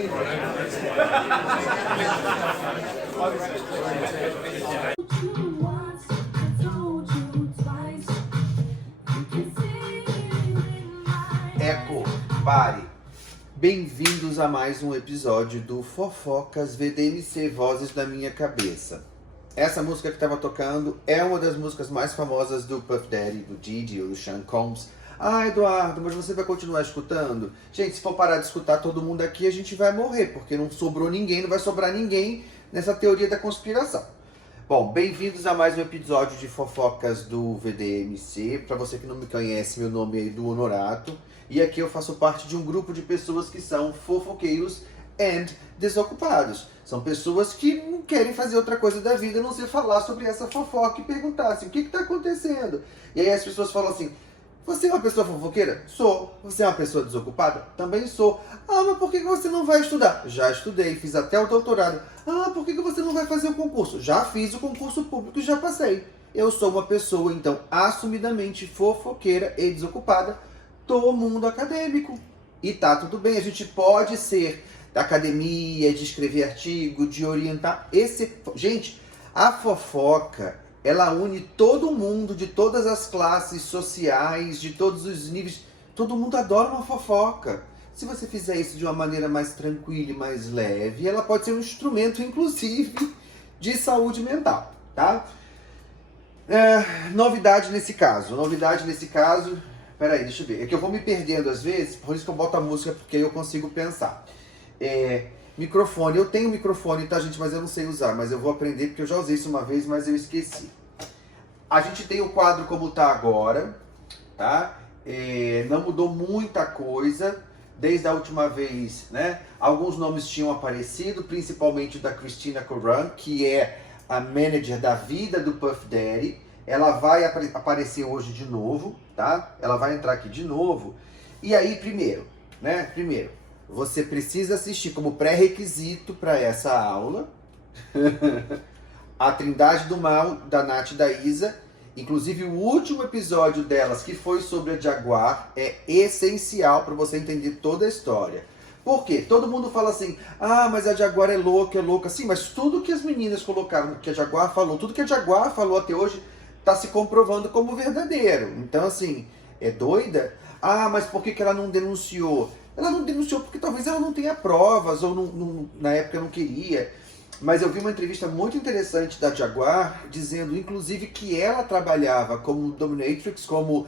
Eco, pare! Bem-vindos a mais um episódio do Fofocas VDMC Vozes da Minha Cabeça. Essa música que estava tocando é uma das músicas mais famosas do Puff Daddy, do Diddy ou do Sean Combs. Ah, Eduardo, mas você vai continuar escutando? Gente, se for parar de escutar todo mundo aqui, a gente vai morrer, porque não sobrou ninguém, não vai sobrar ninguém nessa teoria da conspiração. Bom, bem-vindos a mais um episódio de Fofocas do VDMC. Para você que não me conhece, meu nome é Edu Honorato. E aqui eu faço parte de um grupo de pessoas que são fofoqueiros e desocupados. São pessoas que não querem fazer outra coisa da vida, a não ser falar sobre essa fofoca e perguntar assim, o que está acontecendo? E aí as pessoas falam assim, você é uma pessoa fofoqueira? Sou. Você é uma pessoa desocupada? Também sou. Ah, mas por que você não vai estudar? Já estudei, fiz até o doutorado. Ah, por que você não vai fazer o concurso? Já fiz o concurso público e já passei. Eu sou uma pessoa, então, assumidamente fofoqueira e desocupada do mundo acadêmico. E tá tudo bem, a gente pode ser da academia, de escrever artigo, de orientar. Gente, a fofoca, ela une todo mundo, de todas as classes sociais, de todos os níveis. Todo mundo adora uma fofoca. Se você fizer isso de uma maneira mais tranquila e mais leve, ela pode ser um instrumento, inclusive, de saúde mental, tá? Novidade nesse caso. Peraí, deixa eu ver. É que eu vou me perdendo às vezes, por isso que eu boto a música, porque aí eu consigo pensar. Microfone. Eu tenho microfone, tá, gente? Mas eu não sei usar. Mas eu vou aprender, porque eu já usei isso uma vez, mas eu esqueci. A gente tem o quadro como tá agora, tá? Não mudou muita coisa desde a última vez, né? Alguns nomes tinham aparecido, principalmente o da Christina Koran, que é a manager da vida do Puff Daddy. Ela vai aparecer hoje de novo, tá? Ela vai entrar aqui de novo. E aí, primeiro, você precisa assistir como pré-requisito para essa aula A Trindade do Mal, da Nath e da Isa. Inclusive, o último episódio delas, que foi sobre a Jaguar, é essencial para você entender toda a história. Por quê? Todo mundo fala assim, ah, mas a Jaguar é louca. Sim, mas tudo que as meninas colocaram, que a Jaguar falou, tudo que a Jaguar falou até hoje, está se comprovando como verdadeiro. Então, assim, é doida? Ah, mas por que ela não denunciou? Ela não denunciou porque talvez ela não tenha provas, ou na época não queria. Mas eu vi uma entrevista muito interessante da Jaguar, dizendo, inclusive, que ela trabalhava como dominatrix, como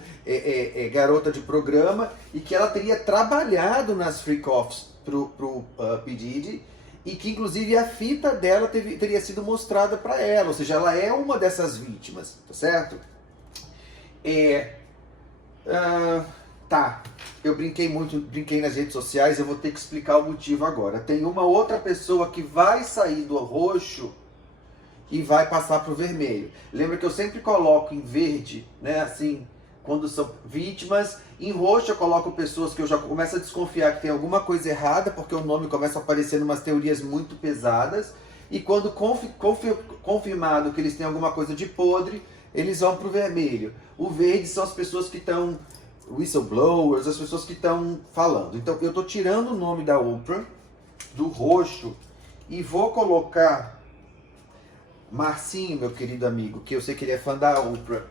garota de programa, e que ela teria trabalhado nas freak-offs pro P. Diddy, e que, inclusive, a fita dela teria sido mostrada para ela, ou seja, ela é uma dessas vítimas, tá certo? Tá, eu brinquei nas redes sociais, eu vou ter que explicar o motivo agora. Tem uma outra pessoa que vai sair do roxo e vai passar pro vermelho. Lembra que eu sempre coloco em verde, né, assim, quando são vítimas. Em roxo eu coloco pessoas que eu já começo a desconfiar que tem alguma coisa errada, porque o nome começa a aparecer em umas teorias muito pesadas. E quando confirmado que eles têm alguma coisa de podre, eles vão pro vermelho. O verde são as pessoas que estão whistleblowers, as pessoas que estão falando. Então eu estou tirando o nome da Oprah do roxo e vou colocar Marcinho, meu querido amigo, que eu sei que ele é fã da Oprah,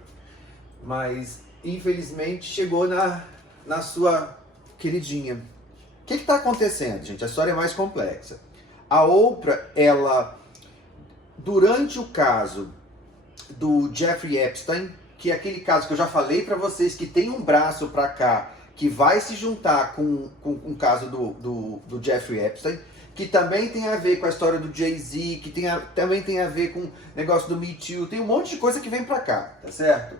mas infelizmente chegou na sua queridinha. O que está acontecendo, gente? A história é mais complexa. A Oprah, ela, durante o caso do Jeffrey Epstein, que é aquele caso que eu já falei para vocês, que tem um braço para cá, que vai se juntar com o caso do Jeffrey Epstein, que também tem a ver com a história do Jay-Z, que também tem a ver com o negócio do Me Too, tem um monte de coisa que vem para cá, tá certo?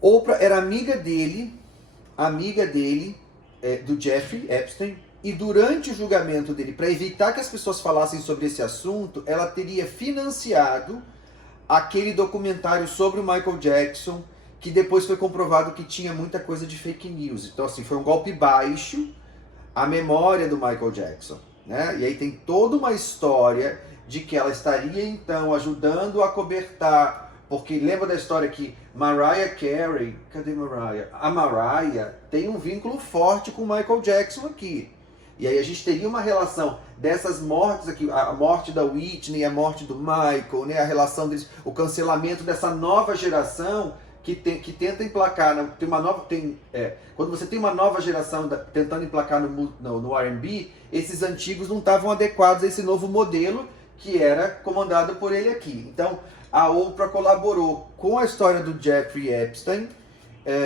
Oprah era amiga dele, do Jeffrey Epstein, e durante o julgamento dele, para evitar que as pessoas falassem sobre esse assunto, ela teria financiado aquele documentário sobre o Michael Jackson, que depois foi comprovado que tinha muita coisa de fake news. Então, assim, foi um golpe baixo à memória do Michael Jackson, né? E aí tem toda uma história de que ela estaria, então, ajudando a cobertar, porque lembra da história que Mariah Carey, cadê Mariah? A Mariah tem um vínculo forte com o Michael Jackson aqui. E aí a gente teria uma relação dessas mortes aqui, a morte da Whitney, a morte do Michael, né, a relação deles, o cancelamento dessa nova geração que tenta emplacar, quando você tem uma nova geração tentando emplacar no R&B, esses antigos não estavam adequados a esse novo modelo que era comandado por ele aqui. Então, a Oprah colaborou com a história do Jeffrey Epstein,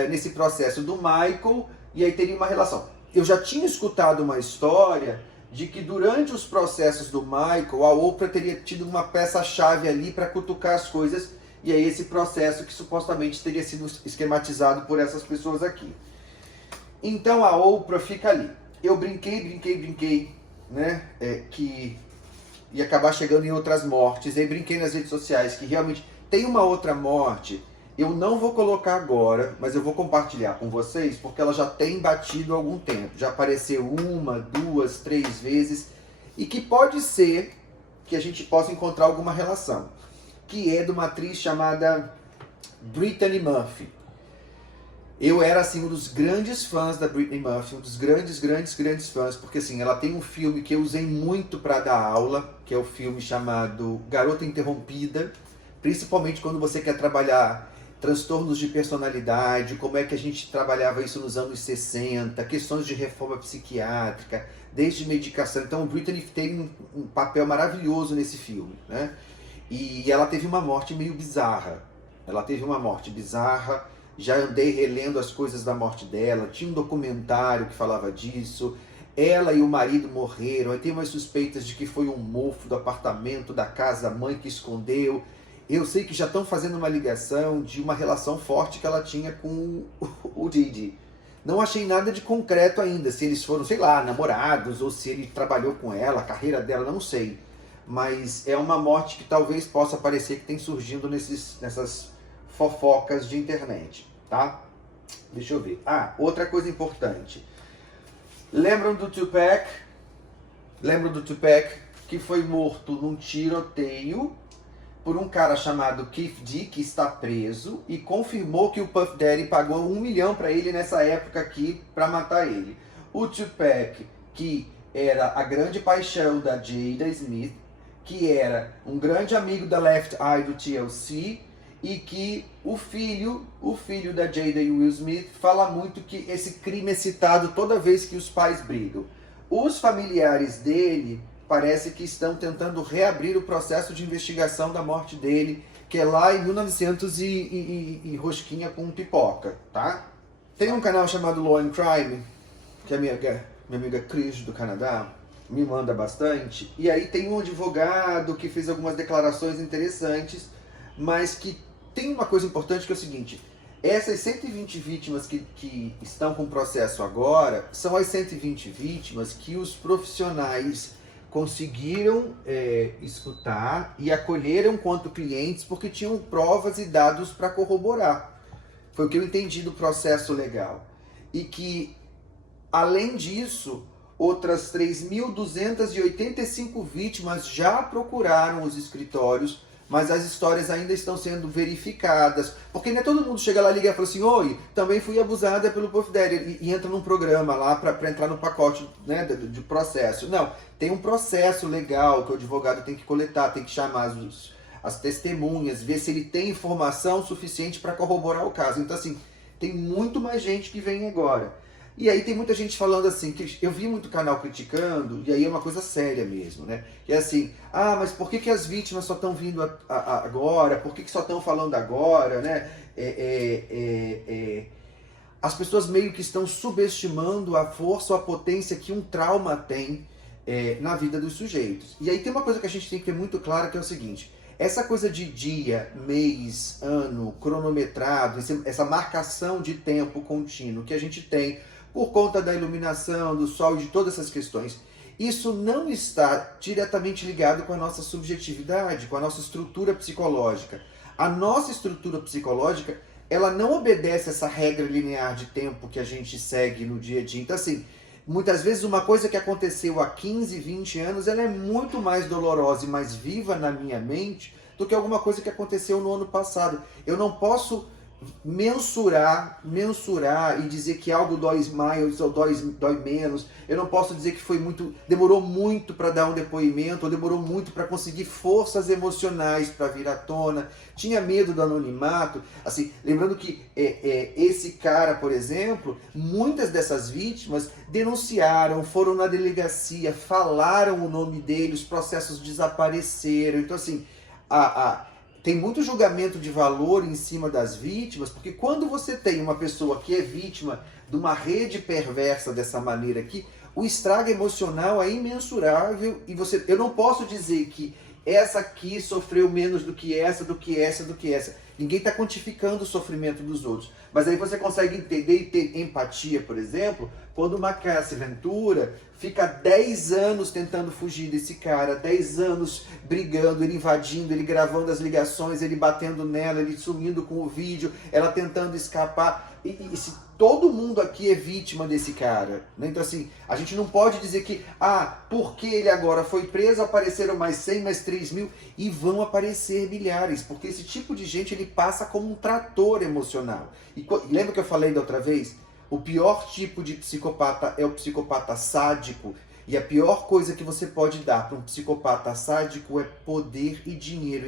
nesse processo do Michael, e aí teria uma relação. Eu já tinha escutado uma história de que durante os processos do Michael, a Oprah teria tido uma peça-chave ali para cutucar as coisas, e aí esse processo que supostamente teria sido esquematizado por essas pessoas aqui. Então a Oprah fica ali. Eu brinquei, né, que ia acabar chegando em outras mortes, aí brinquei nas redes sociais que realmente tem uma outra morte. Eu não vou colocar agora, mas eu vou compartilhar com vocês, porque ela já tem batido há algum tempo. Já apareceu 1, 2, 3 vezes, e que pode ser que a gente possa encontrar alguma relação. Que é de uma atriz chamada Brittany Murphy. Eu era, assim, um dos grandes fãs da Brittany Murphy, um dos grandes fãs, porque, assim, ela tem um filme que eu usei muito para dar aula, que é o filme chamado Garota Interrompida, principalmente quando você quer trabalhar transtornos de personalidade, como é que a gente trabalhava isso nos anos 60, questões de reforma psiquiátrica, desde medicação. Então, Brittany tem um papel maravilhoso nesse filme, né? E ela teve uma morte meio bizarra. Já andei relendo as coisas da morte dela, tinha um documentário que falava disso. Ela e o marido morreram, aí tem umas suspeitas de que foi um mofo do apartamento, da casa da mãe que escondeu. Eu sei que já estão fazendo uma ligação de uma relação forte que ela tinha com o Diddy. Não achei nada de concreto ainda, se eles foram, sei lá, namorados, ou se ele trabalhou com ela, a carreira dela, não sei. Mas é uma morte que talvez possa parecer que tem surgindo nessas fofocas de internet, tá? Deixa eu ver. Ah, outra coisa importante. Lembram do Tupac? Que foi morto num tiroteio por um cara chamado Keith D, que está preso, e confirmou que o Puff Daddy pagou $1 milhão para ele nessa época aqui para matar ele. O Tupac, que era a grande paixão da Jada Smith, que era um grande amigo da Left Eye do TLC, e que o filho da Jada e Will Smith fala muito que esse crime é citado toda vez que os pais brigam. Os familiares dele parece que estão tentando reabrir o processo de investigação da morte dele, que é lá em 1900 e rosquinha com pipoca, tá? Tem um canal chamado Law and Crime, que a minha amiga Cris do Canadá me manda bastante, e aí tem um advogado que fez algumas declarações interessantes, mas que tem uma coisa importante que é o seguinte: essas 120 vítimas que estão com processo agora, são as 120 vítimas que os profissionais conseguiram escutar e acolheram quanto clientes porque tinham provas e dados para corroborar. Foi o que eu entendi do processo legal. E que, além disso, outras 3.285 vítimas já procuraram os escritórios, mas as histórias ainda estão sendo verificadas. Porque não é todo mundo chega lá, liga e fala assim: oi, também fui abusada pelo Puff Daddy, e entra num programa lá para entrar no pacote, né, de processo. Não, tem um processo legal que o advogado tem que coletar, tem que chamar as testemunhas, ver se ele tem informação suficiente para corroborar o caso. Então, assim, tem muito mais gente que vem agora. E aí tem muita gente falando assim, que eu vi muito canal criticando, e aí é uma coisa séria mesmo, né? Que é assim: ah, mas por que as vítimas só estão vindo agora? Por que só estão falando agora, né? As pessoas meio que estão subestimando a força ou a potência que um trauma tem na vida dos sujeitos. E aí tem uma coisa que a gente tem que ter muito clara, que é o seguinte: essa coisa de dia, mês, ano, cronometrado, essa marcação de tempo contínuo que a gente tem por conta da iluminação, do sol e de todas essas questões, isso não está diretamente ligado com a nossa subjetividade, com a nossa estrutura psicológica. A nossa estrutura psicológica, ela não obedece essa regra linear de tempo que a gente segue no dia a dia. Então, assim, muitas vezes uma coisa que aconteceu há 15, 20 anos, ela é muito mais dolorosa e mais viva na minha mente do que alguma coisa que aconteceu no ano passado. Eu não posso mensurar e dizer que algo dói mais ou dói menos. Eu não posso dizer que demorou muito para dar um depoimento, ou demorou muito para conseguir forças emocionais para vir à tona. Tinha medo do anonimato. Assim, lembrando que esse cara, por exemplo, muitas dessas vítimas denunciaram, foram na delegacia, falaram o nome dele, os processos desapareceram. Então, assim, tem muito julgamento de valor em cima das vítimas, porque quando você tem uma pessoa que é vítima de uma rede perversa dessa maneira aqui, o estrago emocional é imensurável e eu não posso dizer que essa aqui sofreu menos do que essa, do que essa, do que essa. Ninguém está quantificando o sofrimento dos outros. Mas aí você consegue entender e ter empatia, por exemplo, quando uma Cássia Ventura fica 10 anos tentando fugir desse cara, 10 anos brigando, ele invadindo, ele gravando as ligações, ele batendo nela, ele sumindo com o vídeo, ela tentando escapar. E se todo mundo aqui é vítima desse cara, né? Então assim, a gente não pode dizer que, porque ele agora foi preso, apareceram mais 100, mais 3 mil, e vão aparecer milhares, porque esse tipo de gente, ele passa como um trator emocional. E lembra que eu falei da outra vez? O pior tipo de psicopata é o psicopata sádico, e a pior coisa que você pode dar para um psicopata sádico é poder e dinheiro.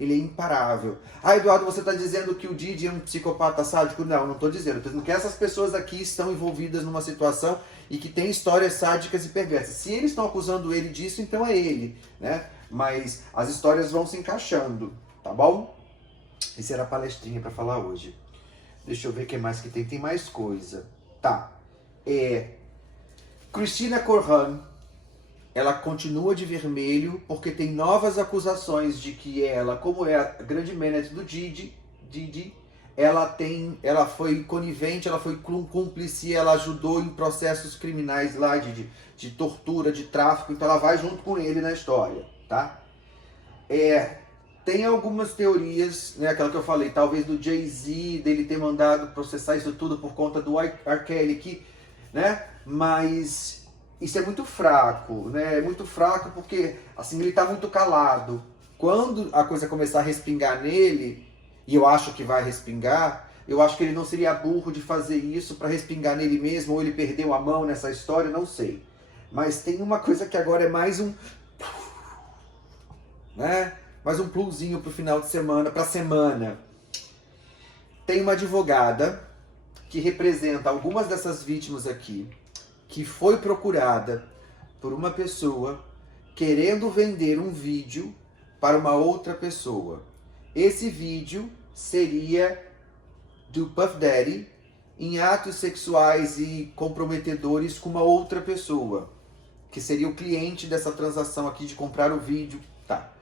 Ele é imparável. Eduardo, você está dizendo que o Didi é um psicopata sádico? Não, não estou dizendo. Estou dizendo que essas pessoas aqui estão envolvidas numa situação e que tem histórias sádicas e perversas. Se eles estão acusando ele disso, então é ele, né? Mas as histórias vão se encaixando, tá bom? Essa era a palestrinha para falar hoje. Deixa eu ver o que mais que tem. Tem mais coisa. Tá. Cristina Corhan, ela continua de vermelho porque tem novas acusações de que ela, como é a grande manager do Didi, ela foi conivente, ela foi cúmplice, ela ajudou em processos criminais lá de tortura, de tráfico, então ela vai junto com ele na história, tá? Tem algumas teorias, né, aquela que eu falei, talvez do Jay-Z, dele ter mandado processar isso tudo por conta do R. Kelly aqui, né? Mas isso é muito fraco, né? É muito fraco porque assim, ele está muito calado. Quando a coisa começar a respingar nele, e eu acho que vai respingar, eu acho que ele não seria burro de fazer isso para respingar nele mesmo, ou ele perdeu a mão nessa história, não sei. Mas tem uma coisa que agora é mais um... né? Mais um pluzinho pro final de semana, pra semana. Tem uma advogada que representa algumas dessas vítimas aqui, que foi procurada por uma pessoa querendo vender um vídeo para uma outra pessoa. Esse vídeo seria do Puff Daddy em atos sexuais e comprometedores com uma outra pessoa, que seria o cliente dessa transação aqui de comprar o vídeo. Tá.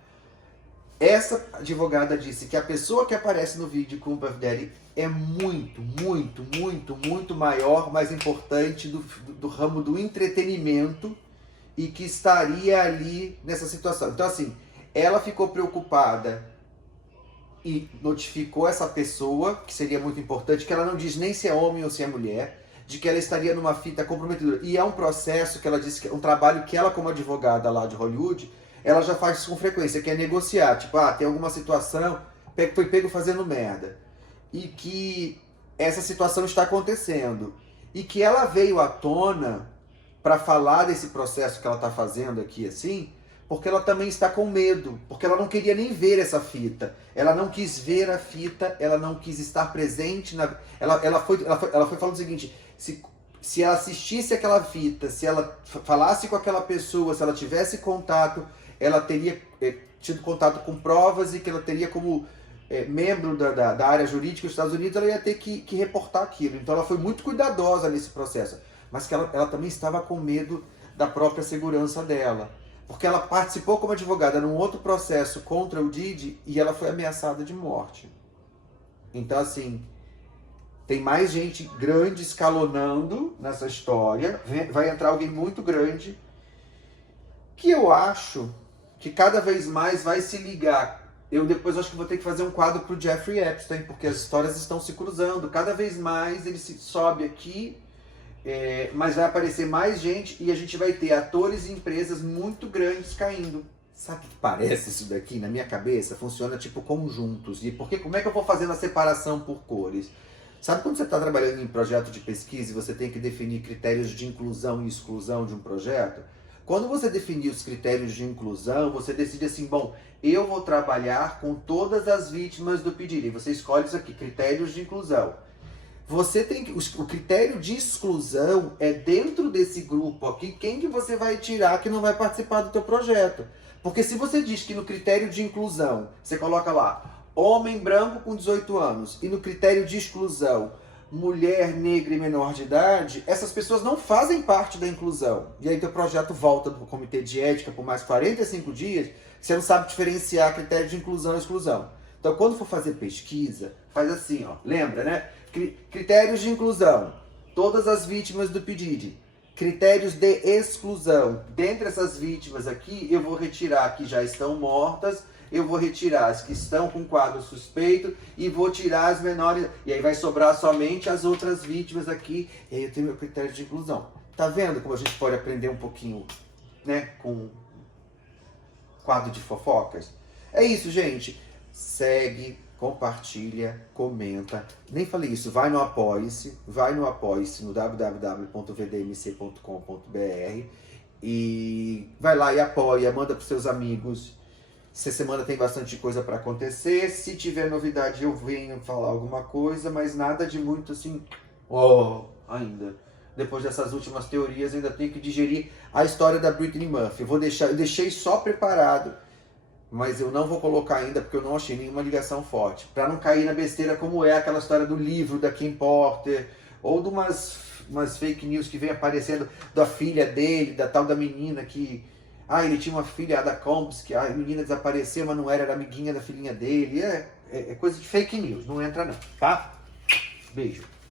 Essa advogada disse que a pessoa que aparece no vídeo com o Puff Daddy é muito, muito, muito, muito maior, mais importante do ramo do entretenimento e que estaria ali nessa situação. Então, assim, ela ficou preocupada e notificou essa pessoa, que seria muito importante, que ela não diz nem se é homem ou se é mulher, de que ela estaria numa fita comprometedora. E é um processo que ela disse que é um trabalho que ela, como advogada lá de Hollywood, ela já faz isso com frequência, que é negociar. Tipo, tem alguma situação, foi pego fazendo merda. E que essa situação está acontecendo. E que ela veio à tona para falar desse processo que ela está fazendo aqui, assim, porque ela também está com medo. Porque ela não queria nem ver essa fita. Ela não quis ver a fita, ela não quis estar presente. Ela foi falando o seguinte, se ela assistisse aquela fita, se ela falasse com aquela pessoa, se ela tivesse contato, ela teria tido contato com provas e que ela teria como membro da área jurídica dos Estados Unidos, ela ia ter que reportar aquilo. Então ela foi muito cuidadosa nesse processo, mas que ela também estava com medo da própria segurança dela, porque ela participou como advogada num outro processo contra o Didi e ela foi ameaçada de morte. Então assim, tem mais gente grande escalonando nessa história, vai entrar alguém muito grande, que eu acho que cada vez mais vai se ligar. Eu depois acho que vou ter que fazer um quadro pro Jeffrey Epstein, porque as histórias estão se cruzando. Cada vez mais ele sobe aqui, mas vai aparecer mais gente e a gente vai ter atores e empresas muito grandes caindo, Sabe o que parece isso daqui? Na minha cabeça funciona tipo conjuntos. E porque como é que eu vou fazendo a separação por cores? Sabe quando você está trabalhando em projeto de pesquisa e você tem que definir critérios de inclusão e exclusão de um projeto? Quando você definir os critérios de inclusão, você decide assim, bom, eu vou trabalhar com todas as vítimas do pedido. E você escolhe isso aqui, critérios de inclusão. Você tem que, o critério de exclusão é dentro desse grupo aqui, quem que você vai tirar que não vai participar do teu projeto. Porque se você diz que no critério de inclusão, você coloca lá, homem branco com 18 anos, e no critério de exclusão, mulher negra e menor de idade, essas pessoas não fazem parte da inclusão. E aí teu projeto volta do comitê de ética por mais 45 dias, você não sabe diferenciar critério de inclusão e exclusão. Então quando for fazer pesquisa, faz assim, ó, lembra, né? Critérios de inclusão, todas as vítimas do pedido. Critérios de exclusão, dentre essas vítimas aqui, eu vou retirar que já estão mortas, eu vou retirar as que estão com quadro suspeito e vou tirar as menores, e aí vai sobrar somente as outras vítimas aqui, e aí eu tenho meu critério de inclusão. Tá vendo como a gente pode aprender um pouquinho, né, com quadro de fofocas? É isso, gente. Segue, compartilha, comenta. Nem falei isso, vai no Apoia-se no www.vdmc.com.br e vai lá e apoia, manda para seus amigos. Essa semana tem bastante coisa para acontecer. Se tiver novidade eu venho falar alguma coisa, mas nada de muito assim, ainda. Depois dessas últimas teorias ainda tenho que digerir a história da Brittany Murphy. Eu deixei só preparado, mas eu não vou colocar ainda porque eu não achei nenhuma ligação forte. Para não cair na besteira como é aquela história do livro da Kim Porter, ou de umas fake news que vem aparecendo da filha dele, da tal da menina que... ele tinha uma filha, a Ada Combs, que a menina desapareceu, mas não era amiguinha da filhinha dele. É coisa de fake news, não entra não, tá? Beijo.